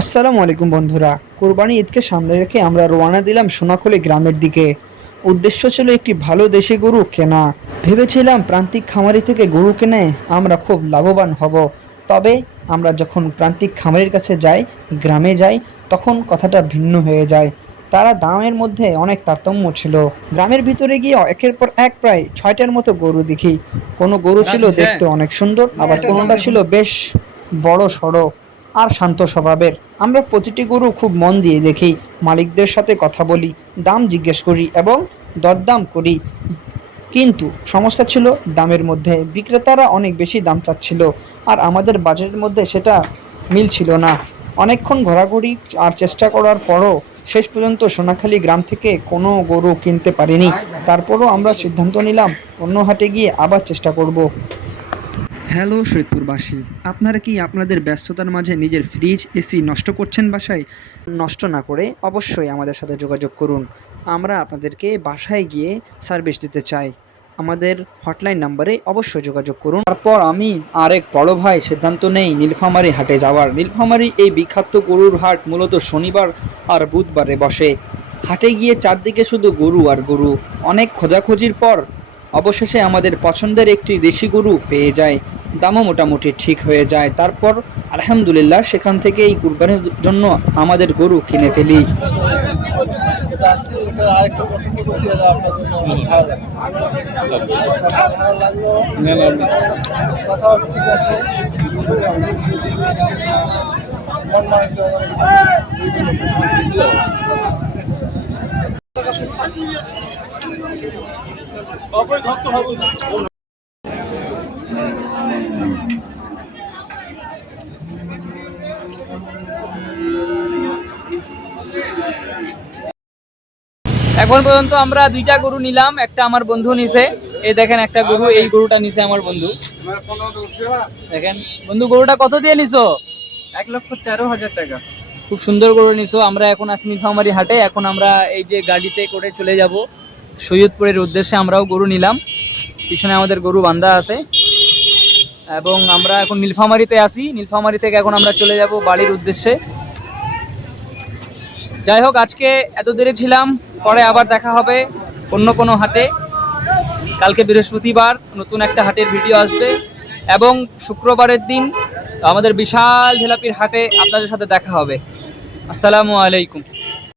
আসসালামু আলাইকুম বন্ধুরা। কোরবানি ঈদকে সামনে রেখে আমরা রওনা দিলাম সোনাখলী গ্রামের দিকে। উদ্দেশ্য ছিল একটি ভালো দেশি গরু কেনা। ভেবেছিলাম প্রান্তিক খামারি থেকে গরু কিনে আমরা খুব লাভবান হব। তবে আমরা যখন প্রান্তিক খামারির কাছে যাই, গ্রামে যাই, তখন কথাটা ভিন্ন হয়ে যায়। তারা দামের মধ্যে অনেক তারতম্য ছিল। গ্রামের ভিতরে গিয়ে একের পর এক প্রায় ৬টার মতো গরু দেখি। কোনো গরু ছিল দেখতে অনেক সুন্দর, আবার কোনোটা ছিল বেশ বড় সড়ো আর শান্ত স্বভাবের। আমরা প্রতিটি গরু খুব মন দিয়ে দেখি, মালিকদের সাথে কথা বলি, দাম জিজ্ঞেস করি এবং দরদাম করি। কিন্তু সমস্যা ছিল দামের মধ্যে। বিক্রেতারা অনেক বেশি দাম চাচ্ছিল, আর আমাদের বাজেটের মধ্যে সেটা মিলছিল না। অনেকক্ষণ ঘোরাঘুরি আর চেষ্টা করার পরও শেষ পর্যন্ত সোনাখালী গ্রাম থেকে কোনো গরু কিনতে পারিনি। তারপরও আমরা সিদ্ধান্ত নিলাম অন্য হাটে গিয়ে আবার চেষ্টা করব। হ্যালো সৈয়দপুরবাসী, আপনারা কি আপনাদের ব্যস্ততার মাঝে নিজের ফ্রিজ এসি নষ্ট করছেন বাসায়? নষ্ট না করে অবশ্যই আমাদের সাথে যোগাযোগ করুন। আমরা আপনাদেরকে বাসায় গিয়ে সার্ভিস দিতে চাই। আমাদের হটলাইন নাম্বারে অবশ্যই যোগাযোগ করুন। তারপর আমি আর এক বড় ভাই সিদ্ধান্ত নেই নীলফামারী হাটে যাওয়ার। নীলফামারী এই বিখ্যাত গরুর হাট মূলত শনিবার আর বুধবারে বসে। হাটে গিয়ে চারদিকে শুধু গরু আর গরু। অনেক খোঁজাখুঁজির পর অবশেষে আমাদের পছন্দের একটি দেশি গরু পেয়ে যায়। দামও মোটামুটি ঠিক হয়ে যায়। তারপর আলহামদুলিল্লাহ সেখান থেকে এই কুরবানির জন্য আমাদের গরু কিনে ফেলি। এখন পর্যন্ত আমরা দুইটা গরু নিলাম, একটা আমার বন্ধু নিছে। এই দেখেন একটা গরু, এই গরুটা নিছে আমার বন্ধু। দেখেন বন্ধু, গরুটা কত দিয়ে নিছো? 1,13,000 টাকা। খুব সুন্দর গরু নিছো। আমরা এখন আছি নীলফামারী হাটে। এখন আমরা এই যে গাড়িতে করে চলে যাব সৈয়দপুরের উদ্দেশ্যে। আমরাও গরু নিলাম, পিছনে আমাদের গরু বান্ধা আছে এবং আমরা এখন নীলফামারীতে আছি। নীলফামারী থেকে এখন আমরা চলে যাব বাড়ির উদ্দেশ্যে। যাই হোক, আজকে এত দেরি ছিলাম, পরে আবার দেখা হবে অন্য কোনো হাটে। কালকে বৃহস্পতিবার নতুন একটা হাটের ভিডিও আসবে এবং শুক্রবারের দিন আমাদের বিশাল ঝিলাপির হাটে আপনাদের সাথে দেখা হবে। আসসালামু আলাইকুম।